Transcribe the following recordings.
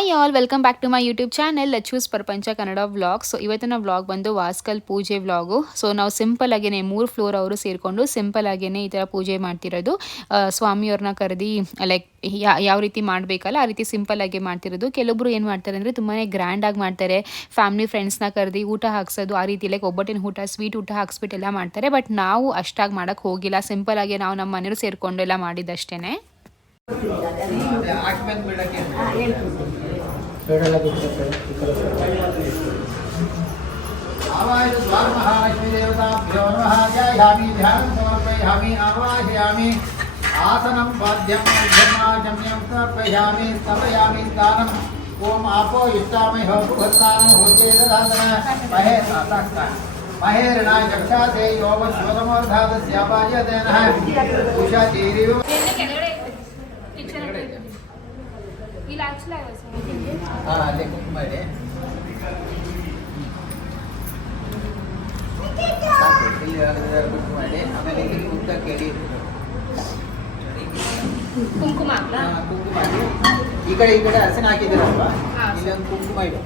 Hi all, welcome back to my YouTube channel ಲಚೂಸ್ ಪ್ರಪಂಚ Kannada vlog. So ಇವತ್ತಿನ vlog ಬಂದು ವಾಸ್ಕಲ್ ಪೂಜೆ ವ್ಲಾಗು. ಸೊ ನಾವು ಸಿಂಪಲ್ ಆಗೇನೆ 3 ಫ್ಲೋರ್ ಅವರು ಸೇರಿಕೊಂಡು ಸಿಂಪಲ್ ಆಗೇನೆ ಈ ಥರ ಪೂಜೆ ಮಾಡ್ತಿರೋದು. ಸ್ವಾಮಿಯವ್ರನ್ನ ಕರೆದಿ ಲೈಕ್ ಯಾವ ರೀತಿ ಮಾಡಬೇಕಲ್ಲ ಆ ರೀತಿ ಸಿಂಪಲ್ ಆಗಿ ಮಾಡ್ತಿರೋದು. ಕೆಲವೊಬ್ರು ಏನು ಮಾಡ್ತಾರೆ ಅಂದರೆ ತುಂಬಾ ಗ್ರ್ಯಾಂಡಾಗಿ ಮಾಡ್ತಾರೆ. ಫ್ಯಾಮಿಲಿ ಫ್ರೆಂಡ್ಸ್ನ ಕರೆದಿ ಊಟ ಹಾಕ್ಸೋದು, ಆ ರೀತಿ ಲೈಕ್ ಒಬ್ಬಟ್ಟಿನ ಊಟ ಸ್ವೀಟ್ ಊಟ ಹಾಕ್ಸ್ಬಿಟ್ಟು ಎಲ್ಲ ಮಾಡ್ತಾರೆ. ಬಟ್ ನಾವು ಅಷ್ಟಾಗಿ ಮಾಡೋಕ್ಕೆ ಹೋಗಿಲ್ಲ. ಸಿಂಪಲ್ ಆಗಿ ನಾವು ನಮ್ಮ ಮನೆಯವರು ಸೇರಿಕೊಂಡು ಎಲ್ಲ ಮಾಡಿದ್ದಷ್ಟೇ. आसनं पाद्यं जम्यं समर्पयामि स्थापयामि स्थानम् ओम आपो इष्टामि होपुभत्तानं होचेदधातन महेरणाय जक्षाते योम शोधमोर्धातस्यापायतेनः उषा चीरियो ಅಲ್ಲೇ ಕುಂಕುಮ ಇದೆ ಇಲ್ಲಿ ಕುಂಕುಮ ಇದೆ. ಆಮೇಲೆ ಇಲ್ಲಿ ಉದ್ದ ಕೇಳಿ ಕುಂಕುಮ ಕುಂಕುಮ ಈ ಕಡೆ ಹಸನ ಹಾಕಿದ್ದೀರಲ್ವಾ, ಇಲ್ಲೊಂದು ಕುಂಕುಮ ಇದೆ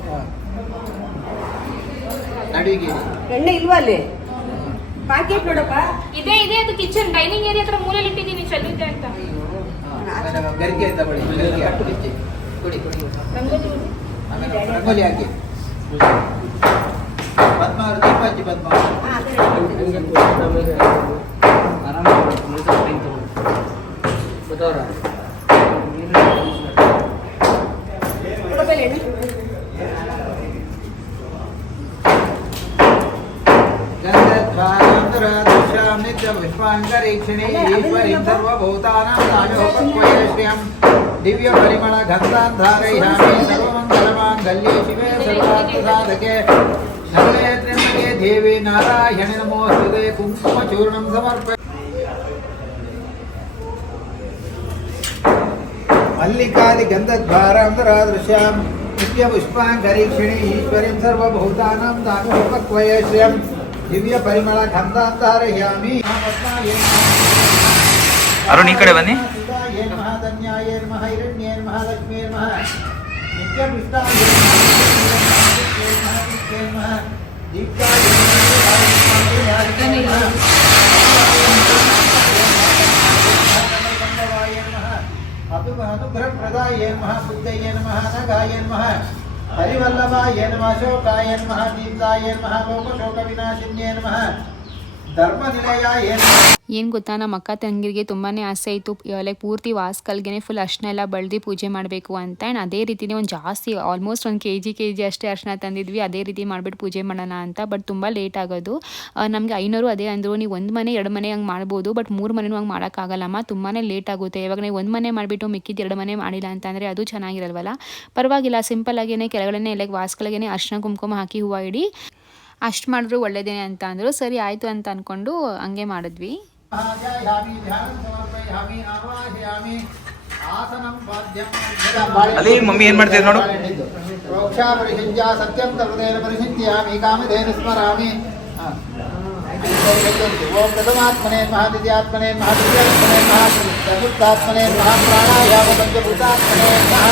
ನಡುವಿಗೆ ಎಣ್ಣೆ ಇಲ್ವಾ ಅಲ್ಲಿ ಪ್ಯಾಕೆಟ್ ನೋಡಪ್ಪ. ಇದೆ ಅದು ಕಿಚನ್ ಡೈನಿಂಗ್ ಏರಿಯಾ ಹತ್ರ ಮೂಲೆಯಲ್ಲಿ ಇಟ್ಟಿದ್ದೀನಿ ಚೆಲ್ಲುತ್ತೆ ಅಂತ. ಗರಿಕೆ ಅಂತ ಬಳಿ ಕೊಡಿ ಆಮೇಲೆ ರಂಗೋಲಿ ಹಾಕಿ ಪದ್ಮ ಅವರು ದೀಪ ಹಚ್ಚಿ ಪದ್ಮ पुष्पांगरीक्षणे ईश्वरीं सर्वभूतानां नामोपक्वयश्रियं दिव्य परिमळ गन्धां धारयामि सर्वमङ्गलमाङ्गल्ये शिवे सर्वार्थसाधके शरणे त्र्यम्बके देवी नारायणे नमोस्तुते कुङ्कुमचूर्णं समर्पयामि मल्लिकादि गन्धद्वारान्तरादृश्यां नित्य पुष्पांगरीक्षणे ईश्वरीं सर्वभूतानां नामोपक्वयश्रियं दिव्य परिमळ गन्धांधारयामि अरुण ಈ ಕಡೆ ಬನ್ನಿ. धन्याय नमः हिरण्ये नमः लक्ष्मी नमः नित्य पुष्टाय नमः दीप्ताय नमः अनुग्रहप्रदाय नमः बुद्धये नमः नगाय नमः हरिवल्लभाय नमः शोकाय नमः दीप्ताय नमः लोकशोकविनाशिन्ये नमः ಧರ್ಮನಿಲಯಾಯ ಏನು ಗೊತ್ತಾ, ನಮ್ಮ ಅಕ್ಕ ತಂಗಿರಿಗೆ ತುಂಬಾ ಆಸೆ ಇತ್ತು ಲೈಕ್ ಪೂರ್ತಿ ವಾಸ್ಕಲ್ಗೆ ಫುಲ್ ಅರ್ಶಿನ ಎಲ್ಲ ಬಳ್ದು ಪೂಜೆ ಮಾಡಬೇಕು ಅಂತ. ಆ್ಯಂಡ್ ಅದೇ ರೀತಿಯೇ ಒಂದು ಜಾಸ್ತಿ ಆಲ್ಮೋಸ್ಟ್ ಒಂದು ಕೆ ಜಿ ಅಷ್ಟೇ ಅರ್ಶಿನ ತಂದಿದ್ವಿ. ಅದೇ ರೀತಿ ಮಾಡಿಬಿಟ್ಟು ಪೂಜೆ ಮಾಡೋಣ ಅಂತ. ಬಟ್ ತುಂಬ ಲೇಟ್ ಆಗೋದು. ನಮಗೆ ಐನೂರು ಅದೇ ಅಂದರು, ನೀವು 1 ಮನೆ 2 ಮನೆ ಹಂಗೆ ಮಾಡ್ಬೋದು, ಬಟ್ 3 ಮನೆನೂ ಹಂಗೆ ಮಾಡೋಕ್ಕಾಗಲ್ಲಮ್ಮ, ತುಂಬಾ ಲೇಟ್ ಆಗುತ್ತೆ. ಇವಾಗ ನೀವು 1 ಮನೆ ಮಾಡಿಬಿಟ್ಟು ಮಿಕ್ಕಿದ್ದು 2 ಮನೆ ಮಾಡಿಲ್ಲ ಅಂತಂದರೆ ಅದು ಚೆನ್ನಾಗಿರಲ್ವಲ್ಲ. ಪರವಾಗಿಲ್ಲ, ಸಿಂಪಲ್ ಆಗೇನೆ ಕೆಳಗಡೆ ಲೈಕ್ ವಾಸ್ಕಲ್ಗೆ ಅರ್ಶಿನ ಕುಂಕುಮ ಹಾಕಿ ಹೂವು ಇಡಿ ಅಷ್ಟು ಮಾಡಿದ್ರು ಒಳ್ಳೇದೇನೆ ಅಂತ ಅಂದರು. ಸರಿ ಆಯಿತು ಅಂತ ಅಂದ್ಕೊಂಡು ಹಂಗೆ ಮಾಡಿದ್ವಿ. ಅಲ್ಲಿ ಮಮ್ಮಿ ಏನು ಮಾಡ್ತಿದ್ರು ನೋಡು. ಸತ್ಯಂ ತರುದೇನ ಪರಿಶುದ್ಧ್ಯಾಮಿ ಕಾಮಧೇನು ಸ್ಮರಾಮಿ. ಓಂ ಪ್ರಥಮಾತ್ಮನೇ ನಮಃ ದ್ವಿತೀಯಾತ್ಮನೇ ನಮಃ ತೃತೀಯಾತ್ಮನೇ ನಮಃ ಚತುರ್ಥಾತ್ಮನೇ ನಮಃ ಪ್ರಾಣಾಯಾಮ ಪಂಚಭೂತಾತ್ಮನೇ ನಮಃ.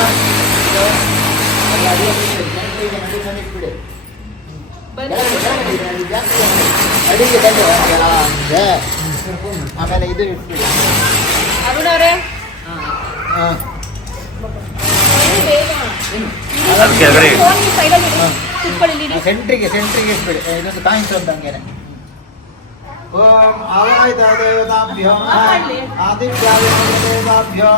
ಅಡಿಗೆ ಆಮೇಲೆ ಇದು ಇಟ್ಬಿಡಿ. ಸೆಂಟ್ರಿಗೆ ಇಟ್ಬಿಡಿ. ಇದೊಂದು ಕಾಯಿನ್ಸ್ ಉಂಟು ಹಂಗೇನೆ. ಓಂ ಆವಾಹಿತಾದೇವತಾಭ್ಯೋ ಆದಿತ್ಯಾದೇವತಾಭ್ಯೋ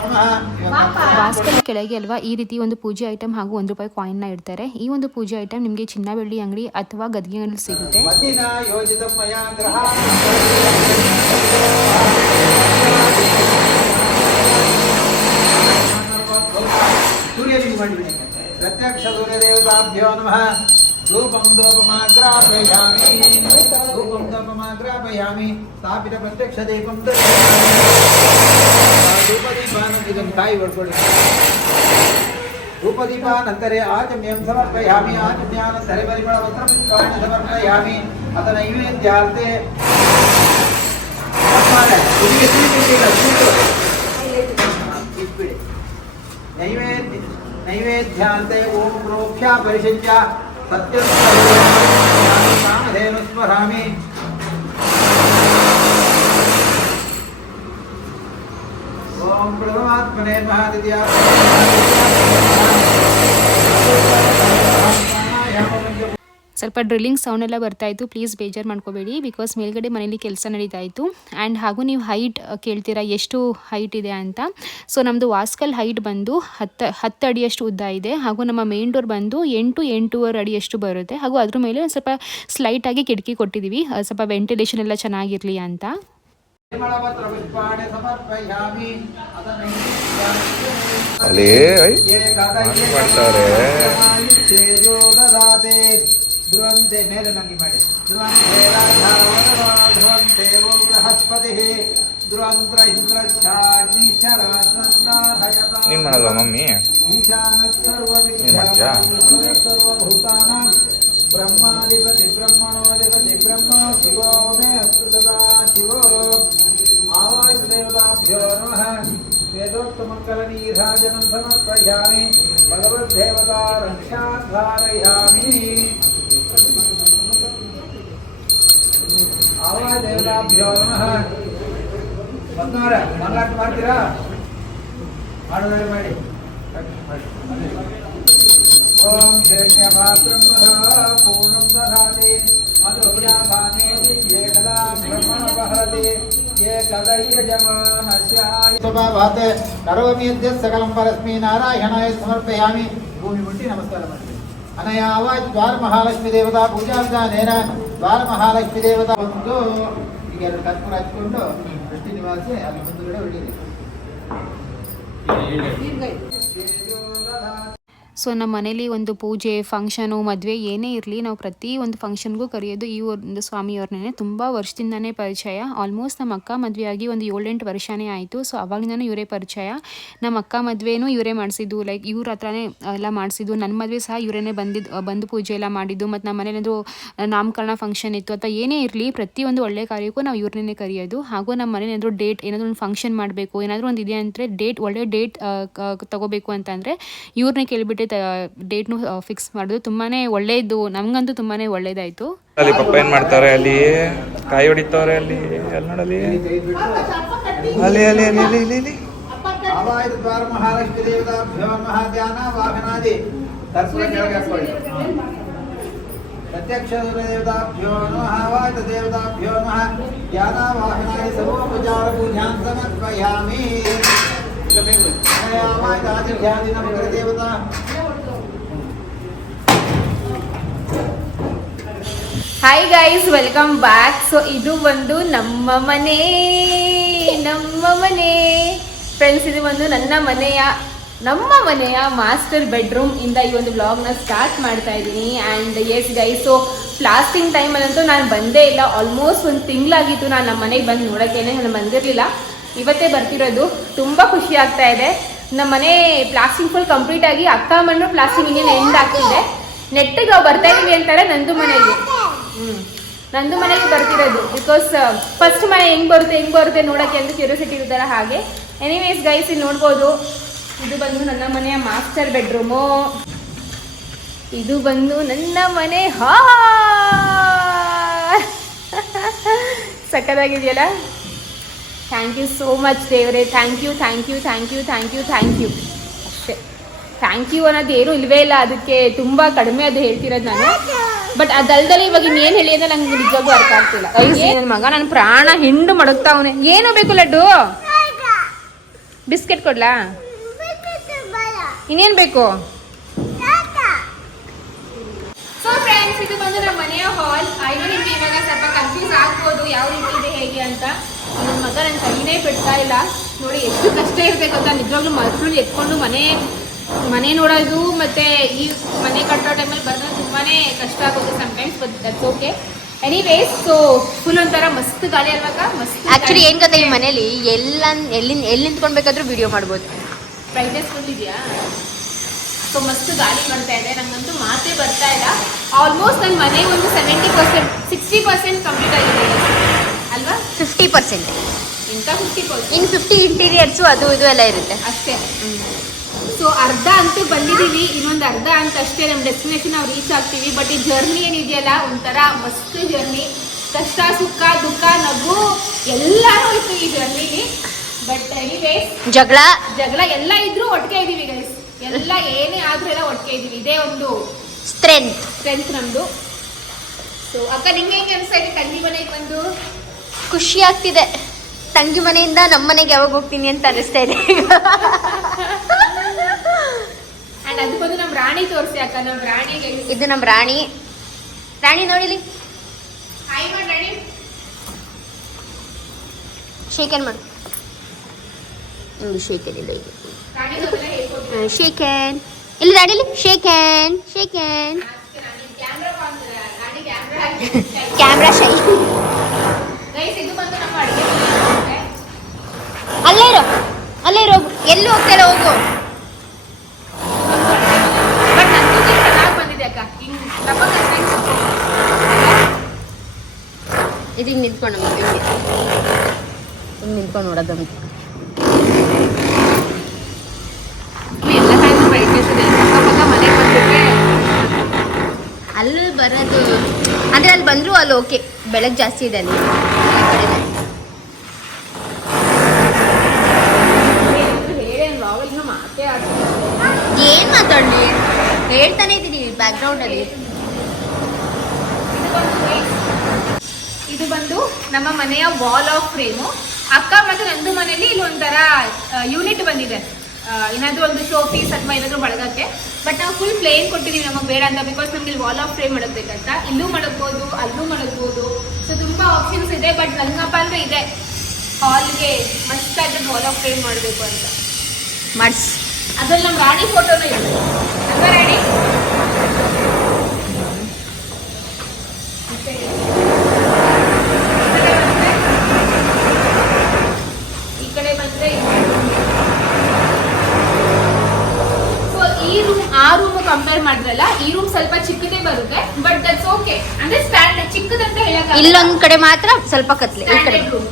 ವಾಸ್ಕಲ್ ಕೆಳಗೆ ಅಲ್ವಾ ಈ ರೀತಿ ಒಂದು ಪೂಜೆ ಐಟಮ್ ಹಾಗೂ ₹1 ಕಾಯಿನ್ನ ಇಡ್ತಾರೆ. ಈ ಒಂದು ಪೂಜೆ ಐಟಮ್ ನಿಮಗೆ ಚಿನ್ನ ಬೆಳ್ಳಿ ಅಂಗಡಿ ಅಥವಾ ಗದ್ಗೆ ಅಂಗಡಿ ಸಿಗುತ್ತೆ. प्रत्यक्ष सूर्यदेवताभ्यो नमः. धूपं धूपमाग्रापयामि स्थापित प्रत्यक्ष दीपं धूपदीपानं काಯಿ ಹೊಡ್ಕೊಳ್ಳಿ. धूपदीपानन्तरे आचम्यं समर्पयामि. आचम्यानन्तरे परिमलपत्रपुष्पाणि समर्पयामि. अथ नैवेद्यार्थे नैवेद्य नैवेद्यान्ते ओम प्रोक्ष्या परिषिच्य सत्यं स्मरामि ओम प्रणवात्मने महादित्या ಸ್ವಲ್ಪ ಡ್ರಿಲ್ಲಿಂಗ್ ಸೌಂಡ್ ಎಲ್ಲ ಬರ್ತಾ ಇತ್ತು, ಪ್ಲೀಸ್ ಬೇಜಾರು ಮಾಡ್ಕೋಬೇಡಿ. ಬಿಕಾಸ್ ಮೇಲ್ಗಡೆ ಮನೇಲಿ ಕೆಲಸ ನಡೀತಾ ಇತ್ತು. ಆ್ಯಂಡ್ ಹಾಗೂ ನೀವು ಹೈಟ್ ಕೇಳ್ತೀರಾ ಎಷ್ಟು ಹೈಟ್ ಇದೆ ಅಂತ. ಸೊ ನಮ್ಮದು ವಾಸ್ಕಲ್ ಹೈಟ್ ಬಂದು 10 ಅಡಿಯಷ್ಟು ಉದ್ದ ಇದೆ. ಹಾಗೂ ನಮ್ಮ ಮೇನ್ ಡೋರ್ ಬಂದು 8-8.25 ಅಡಿಯಷ್ಟು ಬರುತ್ತೆ. ಹಾಗೂ ಅದ್ರ ಮೇಲೆ ಸ್ವಲ್ಪ ಸ್ಲೈಟಾಗಿ ಕಿಟಕಿ ಕೊಟ್ಟಿದ್ದೀವಿ, ಸ್ವಲ್ಪ ವೆಂಟಿಲೇಷನ್ ಎಲ್ಲ ಚೆನ್ನಾಗಿರಲಿ ಅಂತ. ಅಲ್ಲಿ ಮಾಡ್ತಾರೆ ಧ್ರುವಂತೆ ಮೇಲೆ ನಂಗಿ ಮಾಡಿ ಧ್ರುವಂತೆ ಓಂ ಬೃಹಸ್ಪತಿ ಧ್ರುವಂತ್ರ ನೀನ್ ಮಾಡೋದು ಮಮ್ಮಿ ನೀನ್ ಮಾಡ್ತೀಯಾ? ಸರ್ವಭೂತಾನಾಂ ಬ್ರಹ್ಮಾಧಿಪತಿ ಬ್ರಹ್ಮಣೋಧಿಪತಿ ಬ್ರಹ್ಮ ಶಿವೋ ಮೇ ಅಸ್ತು ಸದಾ ಶಿವೋ ಆವಾಯ ದೇವತಾಭ್ಯೋ ನಮಃ ವೇದೋಕ್ತಮಂಗಲನೀರಾಜನಂ ಸಮರ್ಪಯಾಮಿ ಭಗವದ್ದೇವತಾ ರಕ್ಷಾಧಾರಯಾಮಿ ಆವಾಯ ದೇವತಾಭ್ಯೋ ನಮಃ. ಮಂಗಳಾಟ ಮಾಡ್ತೀರಾ? ಮಾಡೋದಾದ್ರೆ ಮಾಡಿ. ಓಂ ಹಿರಣ್ಯಪಾತ್ರಂ ಪೂರ್ಣಂ ದಧಾತಿ ಮಧುರ್ಯಾಭಾನೇತಿ ಏಕದಾ ಬ್ರಹ್ಮಣಪಹರತಿ ಸ್ವಭಾವಾತ್ ಕರೋಮಿ ಯದ್ಯತ್ ಸಕಲಂ ಪರಸ್ಮೈ ನಾರಾಯಣಾಯ ಸಮರ್ಪಯಾಮಿ. ಭೂಮಿ ಮುಟ್ಟಿ ನಮಸ್ಕಾರ ಮಾಡಿ. ಅನಯಾ ಆವಾಜ್ ದ್ವಾರ ಮಹಾಲಕ್ಷ್ಮೀ ದೇವತಾ ಪೂಜಾ ವಿಧಾನೇನ ದ್ವಾರ ಮಹಾಲಕ್ಷ್ಮೀ ದೇವತಾ ಒಂದು ಈಗ 2 ಕರ್ಪೂರ ಹಚ್ಕೊಂಡು ದೃಷ್ಟಿ ನಿವಾಸಿ ಅಲ್ಲಿ ಮುಂದುಗಡೆ ಹೊಡಿರಿ. ಸೊ ನಮ್ಮ ಮನೇಲಿ ಒಂದು ಪೂಜೆ ಫಂಕ್ಷನು ಮದುವೆ ಏನೇ ಇರಲಿ ನಾವು ಪ್ರತಿ ಒಂದು ಫಂಕ್ಷನ್ಗೂ ಕರೆಯೋದು ಈ ಒಂದು ಸ್ವಾಮಿಯವ್ರನ್ನೇ. ತುಂಬ ವರ್ಷದಿಂದನೇ ಪರಿಚಯ. ಆಲ್ಮೋಸ್ಟ್ ನಮ್ಮ ಅಕ್ಕ ಮದುವೆಯಾಗಿ ಒಂದು 7-8 ವರ್ಷನೇ ಆಯಿತು. ಸೊ ಅವಾಗಿಂದನೂ ಇವರೇ ಪರಿಚಯ. ನಮ್ಮ ಅಕ್ಕ ಮದುವೆನೂ ಇವರೇ ಮಾಡಿಸಿದ್ದು, ಲೈಕ್ ಇವ್ರ ಹತ್ರನೇ ಎಲ್ಲ ಮಾಡಿಸಿದ್ದು. ನನ್ನ ಮದುವೆ ಸಹ ಇವರೇ ಬಂದು ಪೂಜೆ ಎಲ್ಲ ಮಾಡಿದ್ದು. ಮತ್ತು ನಮ್ಮ ಮನೇಲೇನಾದರೂ ನಾಮಕರಣ ಫಂಕ್ಷನ್ ಇತ್ತು ಅಥವಾ ಏನೇ ಇರಲಿ ಪ್ರತಿಯೊಂದು ಒಳ್ಳೆ ಕಾರ್ಯಕ್ಕೂ ನಾವು ಇವ್ರನ್ನೇ ಕರೆಯೋದು. ಹಾಗೂ ನಮ್ಮ ಮನೇಲಿ ಏನಾದರೂ ಡೇಟ್ ಏನಾದರೂ ಒಂದು ಫಂಕ್ಷನ್ ಮಾಡಬೇಕು, ಏನಾದರೂ ಒಂದು ಇದೆ ಅಂದರೆ ಒಳ್ಳೆ ಡೇಟ್ ತಗೋಬೇಕು ಅಂತಂದರೆ ಇವ್ರನ್ನೇ ಕೇಳಿಬಿಟ್ಟು ಡೇಟ್ನು ಫಿಕ್ಸ್ ಮಾಡೋದು. ತುಂಬಾ ಒಳ್ಳೆಯದು, ನಮಗಂತೂ ತುಂಬಾ ಒಳ್ಳೇದಾಯಿತು. ಅಲ್ಲಿ ಪಪ್ಪ ಏನ್ ಮಾಡ್ತಾರೆ, ಅಲ್ಲಿ ಕಾಯಿ ಹೊಡಿತವ್ರೆ, ಅಲ್ಲಿ ಅಲ್ಲಿ ನೋಡಲಿ ಅಲ್ಲಿ ಅಲ್ಲಿ ಅಲ್ಲಿ ಅಲ್ಲಿ ಇಲ್ಲಿ ಇಲ್ಲಿ ಆವಾಯ ದ್ವಾರ ಮಹಾಲಕ್ಷ್ಮೀ ದೇವತಾಭ್ಯೋ ನಮಃ. ಧ್ಯಾನ ವಾಹನಾದಿ ಕರ್ಪೂರ ಕೆಳಗೆ ಹಾಕೊಳ್ಳಿ. ಪ್ರತ್ಯಕ್ಷ ದೇವತಾಭ್ಯೋ ನಮಃ. ಆವಾಯ ದೇವತಾಭ್ಯೋ ನಮಃ. ಧ್ಯಾನ ವಾಹನಾದಿ ಸರ್ವೋಪಚಾರ ಪೂಜಾಂ ಸಮರ್ಪಯಾಮಿ. ಆವಾಯ ಆದಿಧ್ಯಾದಿ ನಮಃ ದೇವತಾ. Hi guys, welcome back. So ಇದು ಒಂದು ನಮ್ಮ ಮನೆ ಫ್ರೆಂಡ್ಸ್. ಇದು ಒಂದು ನಮ್ಮ ಮನೆಯ ಮಾಸ್ಟರ್ ಬೆಡ್ರೂಮ್ ಇಂದ ಈ ಒಂದು ವ್ಲಾಗ್ನ ಸ್ಟಾರ್ಟ್ ಮಾಡ್ತಾ ಇದ್ದೀನಿ. And yes guys, so lasting ಟೈಮಲ್ಲಂತೂ ನಾನು ಬಂದೇ ಇಲ್ಲ. ಆಲ್ಮೋಸ್ಟ್ ಒಂದು ತಿಂಗಳಾಗಿತ್ತು ನಾನು ನಮ್ಮ ಮನೆಗೆ ಬಂದು ನೋಡೋಕ್ಕೇನೆ. ನಾನು ಬಂದಿರಲಿಲ್ಲ, ಇವತ್ತೇ ಬರ್ತಿರೋದು. ತುಂಬ ಖುಷಿ ಆಗ್ತಾ ಇದೆ. ನಮ್ಮ ಮನೆ ಪ್ಲಾಸ್ಟಿಂಗ್ ಫುಲ್ ಕಂಪ್ಲೀಟ್ ಆಗಿ ಅಕ್ಕ ಮಣ್ಣು ಪ್ಲಾಸ್ಟಿಂಗ್ ಇನ್ನೇನು ಎಂಡ್ ಆಗ್ತಿದೆ. ನೆಟ್ಟಿಗೆ ನಾವು ಬರ್ತಾ ಇದೀವಿ ಹೇಳ್ತಾರೆ ನಂದು ಮನೆಗೆ ಬರ್ತಿರೋದು. ಬಿಕಾಸ್ ಫಸ್ಟ್ ಮನೆ ಹೆಂಗ್ ಬರುತ್ತೆ ನೋಡೋಕ್ಕೆ ಅಂತ ಕ್ಯೂರಿಯಾಸಿಟಿ ಇರ್ತಾರೆ. ಹಾಗೆ ಎನಿವೇಸ್ ಗೈಸ್, ಇಲ್ಲಿ ನೋಡ್ಬೋದು, ಇದು ಬಂದು ನನ್ನ ಮನೆಯ ಮಾಸ್ಟರ್ ಬೆಡ್ರೂಮು. ಇದು ಬಂದು ನನ್ನ ಮನೆ ಸಕ್ಕದಾಗಿದೆಯಲ್ಲ. ಥ್ಯಾಂಕ್ ಯು ಸೋ ಮಚ್ ದೇವರೇ. ಥ್ಯಾಂಕ್ ಯು ಅಷ್ಟೇ. ಥ್ಯಾಂಕ್ ಯು ಅನ್ನೋದು ಏನೂ ಇಲ್ವೇ ಇಲ್ಲ, ಅದಕ್ಕೆ ತುಂಬ ಕಡಿಮೆ ಅದು ಹೇಳ್ತಿರೋದು ನಾನು. ಬಟ್ ಅದಲ್ದಲ್ಲಿ ಇವಾಗ ಇನ್ನೇನು ಹೇಳಿ ಅಂದ್ರೆ ನಂಗೆ ನಿಜವಾಗೂ ಅರ್ಥ ಆಗ್ತಿಲ್ಲ. ನನ್ನ ಮಗ ನನ್ನ ಪ್ರಾಣ ಹಿಂಡು ಮಡಗ್ತಾವನೆ. ಏನೋ ಬೇಕು ಲಡ್ಡು? ಬಿಸ್ಕೆಟ್ ಕೊಡ್ಲಾ? ಇನ್ನೇನು ಬೇಕು? ಸೊ ಫ್ರೆಂಡ್ಸ್, ಇದು ಬಂದು ನಮ್ಮ ಮನೆಯ ಹಾಲ್. ಐನೋ ನಿಮ್ಗೆ ಇವಾಗ ಸ್ವಲ್ಪ ಕನ್ಫ್ಯೂಸ್ ಆಗ್ಬೋದು ಯಾವ ರೀತಿ ಇದೆ ಹೇಗೆ ಅಂತ. ನನ್ನ ಮಗ ನನ್ನ ಕೈನೇ ಬಿಡ್ತಾ ಇಲ್ಲ. ನೋಡಿ ಎಷ್ಟು ಕಷ್ಟ ಇರಬೇಕು ಅಂತ. ನಿಜವಾಗ್ಲೂ ಮಕ್ಕಳು ಎತ್ಕೊಂಡು ಮನೆ ನೋಡೋದು ಮತ್ತೆ ಈ ಮನೆ ಕಟ್ಟೋ ಟೈಮಲ್ಲಿ ಬರೋದು ತುಂಬಾ ಕಷ್ಟ ಆಗೋದು sometimes. But that's okay. Anyways, so full ಒಂಥರ ಮಸ್ತ್ ಗಾಳಿ ಅಲ್ವಾಗ. ಮಸ್ತ್ ಆಕ್ಚುಲಿ ಏನು ಗೊತ್ತಾ, ಈ ಮನೇಲಿ ಎಲ್ಲಿ ನಿಂತ್ಕೊಳ್ಬೇಕಾದ್ರೂ ವಿಡಿಯೋ ಮಾಡ್ಬೋದು. ಬ್ರೈಟ್ನೆಸ್ ಫುಲ್ ಇದೆಯಾ? ಸೊ ಮಸ್ತ್ ಗಾಳಿ ಬರ್ತಾ ಇದೆ. ನಂಗಂತೂ ಮಾತೇ ಬರ್ತಾ ಇಲ್ಲ. ಆಲ್ಮೋಸ್ಟ್ ನನ್ನ ಮನೆ ಒಂದು 70%, 60% ಕಂಪ್ಲೀಟ್ ಆಗಿದೆ ಅಲ್ವಾ? 50%. ಇಂಥ 50%. ಇನ್ನು 50 ಇಂಟೀರಿಯರ್ಸು ಅದು ಇದು ಎಲ್ಲ ಇರುತ್ತೆ ಅಷ್ಟೇ. ಸೊ ಅರ್ಧ ಅಂತೂ ಬಂದಿದ್ದೀವಿ, ಇನ್ನೊಂದು ಅರ್ಧ ಅಂತ ಅಷ್ಟೇ ನಮ್ಮ ಡೆಸ್ಟಿನೇಷನ್ ನಾವು ರೀಚ್ ಆಗ್ತೀವಿ. ಬಟ್ ಈ ಜರ್ನಿ ಏನಿದೆಯಲ್ಲ ಒಂಥರ ಮಸ್ತ್ ಜರ್ನಿ, ಕಷ್ಟ ಸುಖ ದುಃಖ ನಗು ಎಲ್ಲಾನು ಇತ್ತು ಈ ಜರ್ನಿಲಿ. ಬಟ್ ಎನಿವೇಸ್ ಜಗಳ ಎಲ್ಲ ಇದ್ರೂ ಒಟ್ಟಿಗೆ ಇದೀವಿ ಗೈಸ್, ಎಲ್ಲ ಏನೇ ಆದ್ರೂ ಎಲ್ಲ ಒಟ್ಟಿಗೆ ಇದೀವಿ. ಇದೇ ಒಂದು ಸ್ಟ್ರೆಂತ್ ನಮ್ದು. ಸೊ ಅಕ್ಕ ನಿಂಗೆ ಹೆಂಗೆ ಅನ್ಸ್ತಾ ಇದೆ ತಂಗಿ ಮನೆಗೆ ಬಂದು? ಖುಷಿ ಆಗ್ತಿದೆ. ತಂಗಿ ಮನೆಯಿಂದ ನಮ್ಮ ಮನೆಗೆ ಯಾವಾಗ ಹೋಗ್ತೀನಿ ಅಂತ ಅನಿಸ್ತಾ ಇದೆ. ಅಂಡ್ ಅದು ಬಂದು ನಮ್ಮ ರಾಣಿ ತೋರಿಸಿ ಅಕ್ಕ, ನಮ್ಮ ರಾಣಿಗೆ ಇದು ನಮ್ಮ ರಾಣಿ. ರಾಣಿ ನೋಡಿಲಿ, ಹಾಯ್ ಮಾಡಿ ರಾಣಿ, ಶೇಖನ್ ಮಾಡು. ಹಿಂಗೆ ಶೇಖನ್ ಇಲ್ಲ, ಈಗ ರಾಣಿ ಜೊತೆ ಹೇಳ್ಕೊಡ್ತೀನಿ. ಶೇಖನ್ ಇಲ್ಲಿ ರಾಣಿಲಿ, ಶೇಖನ್ ಕ್ಯಾಮ್ರಾ ಶೈ. ಗೈಸ್ ಇದು ಬಂದು ನಮ್ಮ ಅಡುಗೆ ಮನೆ. ಅಲ್ಲೇ ಇರೋ ಹೋಗು, ಎಲ್ಲಿ ಹೋಗ್ತಾ ಇಲ್ಲ ಹೋಗು. ಬಟ್ ನಂದು ಚೆನ್ನಾಗಿ ಬಂದಿದೆ ಅಕ್ಕ. ಹಿಂಗ್ ಇದು ಹಿಂಗೆ ನಿಂತ್ಕೊಂಡು ನಿಂತ್ಕೊಂಡು ನೋಡೋದು ಎಲ್ಲ ಟೈಮ್ ಬ್ರೈಟ್ನೆಸ್ ಇದೆ. ಮನೆಗೆ ಬಂದಿದ್ರೆ ಅಲ್ಲಿ ಬರೋದು ಅಂದರೆ ಅಲ್ಲಿ ಬಂದರೂ ಅಲ್ಲಿ ಓಕೆ, ಬೆಳಗ್ಗೆ ಜಾಸ್ತಿ ಇದೆ ಅಲ್ಲಿ. ಹೇಳೇನು ರಾವಲ್ ಮಾತೇ ಏನು ಮಾತಾಡಲಿ, ಹೇಳ್ತಾನೆ ಇದ್ದೀನಿ ಬ್ಯಾಕ್ಗ್ರೌಂಡಲ್ಲಿ. ಇದು ಬಂದು ನಮ್ಮ ಮನೆಯ ವಾಲ್ ಆಫ್ ಫ್ರೇಮು. ಅಕ್ಕ ಮತ್ತು ನಂದು ಮನೆಯಲ್ಲಿ ಇಲ್ಲಿ ಒಂಥರ ಯೂನಿಟ್ ಬಂದಿದೆ, ಏನಾದರೂ ಒಂದು ಶೋ ಪೀಸ್ ಅಥವಾ ಏನಾದರೂ ಮಡಗಕ್ಕೆ. ಬಟ್ ನಾವು ಫುಲ್ ಪ್ಲೇನ್ ಕೊಟ್ಟಿದ್ದೀವಿ, ನಮಗೆ ಬೇಡ ಅಂತ. ಬಿಕಾಸ್ ನಮ್ಗೆ ಇಲ್ಲಿ ವಾಲ್ ಆಫ್ ಫ್ರೇಮ್ ಮಡಗಬೇಕಂತ. ಇಲ್ಲೂ ಮಡಗ್ಬೋದು, ಅಲ್ಲೂ ಮಡಗ್ಬೋದು. ಸೊ ತುಂಬ ಆಪ್ಷನ್ಸ್ ಇದೆ. ಬಟ್ ನಂಗಪ್ಪ ಅಂದರೆ ಇದೆ, ಹಾಲ್ಗೆ ಮಸ್ತಾಗಿ ವಾಲ್ ಆಫ್ ಫ್ರೇಮ್ ಮಾಡಬೇಕು ಅಂತ ಮಾಡಿಸ್. ಅದ್ರಲ್ಲಿ ನಮ್ಮ ರಾಣಿ ಫೋಟೋನೂ ಇದೆ ಅಲ್ವಾ ರಾಣಿ? ಈ ಕಡೆ ಬಂದರೆ ಸೊ ಈ ರೂಮ್ ಆ ರೂಮ್ ಕಂಪೇರ್ ಮಾಡಿದ್ರಲ್ಲ, ಈ ರೂಮ್ ಸ್ವಲ್ಪ ಚಿಕ್ಕದೇ ಬರುತ್ತೆ. ಬಟ್ ದಟ್ಸ್ ಓಕೆ, ಅಂದ್ರೆ ಸ್ಟ್ಯಾಂಡರ್ಡ್ ಚಿಕ್ಕದಂತ ಹೇಳಕ್ ಇಲ್ಲೊಂದು ಕಡೆ ಮಾತ್ರ ಸ್ವಲ್ಪ ಕತ್ಲೆ, ಈ ಕಡೆ ರೂಮ್.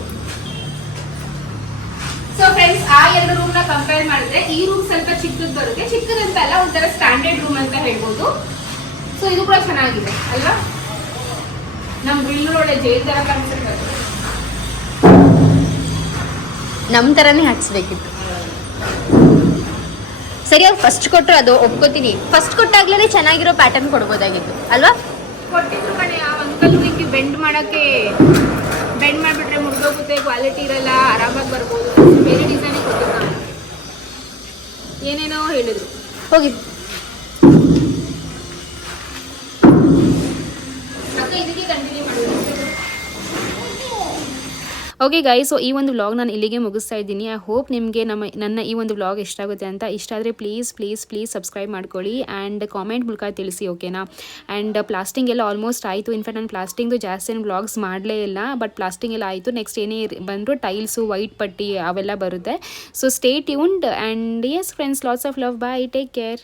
ಸೊ ಫ್ರೆಂಡ್ಸ್, ಆ ಎರಡು ರೂಮ್ ನ ಕಂಪೇರ್ ಮಾಡಿದ್ರೆ ಈ ರೂಮ್ ಸ್ವಲ್ಪ ಚಿಕ್ಕದ್ ಬರುತ್ತೆ. ಚಿಕ್ಕದಂತ ಅಲ್ಲ, ಒಂಥರ ಸ್ಟ್ಯಾಂಡರ್ಡ್ ರೂಮ್ ಅಂತ ಹೇಳ್ಬೋದು. ಸೊ ಇದು ಕೂಡ ಚೆನ್ನಾಗಿದೆ ಅಲ್ವಾ? ನಮ್ ಬಿಲ್ಲೊಳ್ಳೆ ಜೈಲ್ ತರ ಕಾಣಿಸುತ್ತೆ. ನಮ್ಮ ಥರನೇ ಹಾಕ್ಸ್ಬೇಕಿತ್ತು. ಸರಿ, ಅವ್ರು ಫಸ್ಟ್ ಕೊಟ್ಟರು ಅದು ಒಪ್ಕೋತೀನಿ. ಫಸ್ಟ್ ಕೊಟ್ಟಾಗ್ಲೇ ಚೆನ್ನಾಗಿರೋ ಪ್ಯಾಟರ್ನ್ ಕೊಡ್ಬೋದಾಗಿತ್ತು ಅಲ್ವಾ? ಕೊಟ್ಟಿದ್ರು ಕಣೆ, ಆ ಅಂಕಲ್ ನಿಮಗೆ ಬೆಂಡ್ ಮಾಡಿಬಿಟ್ರೆ ಮುರಿದೋಗುತ್ತೆ, ಕ್ವಾಲಿಟಿ ಇರಲ್ಲ, ಆರಾಮಾಗಿ ಬರ್ಬೋದು. ಬೇರೆ ಡಿಸೈನ್ ಕೊಟ್ಟಿದ್ರು, ಏನೇನೋ ಹೇಳಿದ್ರು. ಹೋಗಿ ಅಕ್ಕ ಇದಕ್ಕೆ ಕಂಟಿನ್ಯೂ ಮಾಡಿದ್ರು. ಓಕೆ ಗೈಸ್, ಸೊ ಈ ಒಂದು ವ್ಲಾಗ್ ನಾನು ಇಲ್ಲಿಗೆ ಮುಗಿಸ್ತಾ ಇದ್ದೀನಿ. ಐ ಹೋಪ್ ನಿಮಗೆ ನನ್ನ ಈ ಒಂದು ವ್ಲಾಗ್ ಇಷ್ಟ ಆಗುತ್ತೆ ಅಂತ. ಇಷ್ಟ ಆದರೆ ಪ್ಲೀಸ್ ಸಬ್ಸ್ಕ್ರೈಬ್ ಮಾಡ್ಕೊಳ್ಳಿ ಆ್ಯಂಡ್ ಕಾಮೆಂಟ್ ಮೂಲಕ ತಿಳಿಸಿ, ಓಕೆನಾ? ಆ್ಯಂಡ್ ಪ್ಲಾಸ್ಟಿಂಗ್ ಎಲ್ಲ ಆಲ್ಮೋಸ್ಟ್ ಆಯಿತು. ಇನ್ಫ್ಯಾಕ್ಟ್ ನಾನು ಪ್ಲಾಸ್ಟಿಂಗ್ದು ಜಾಸ್ತಿ ಏನು ವ್ಲಾಗ್ಸ್ ಮಾಡಲೇ ಇಲ್ಲ, ಬಟ್ ಪ್ಲಾಸ್ಟಿಂಗ್ ಎಲ್ಲ ಆಯಿತು. ನೆಕ್ಸ್ಟ್ ಏನೇ ಬಂದರೂ ಟೈಲ್ಸು, ವೈಟ್ ಪಟ್ಟಿ ಅವೆಲ್ಲ ಬರುತ್ತೆ. So stay tuned and yes friends, lots of love, bye, take care.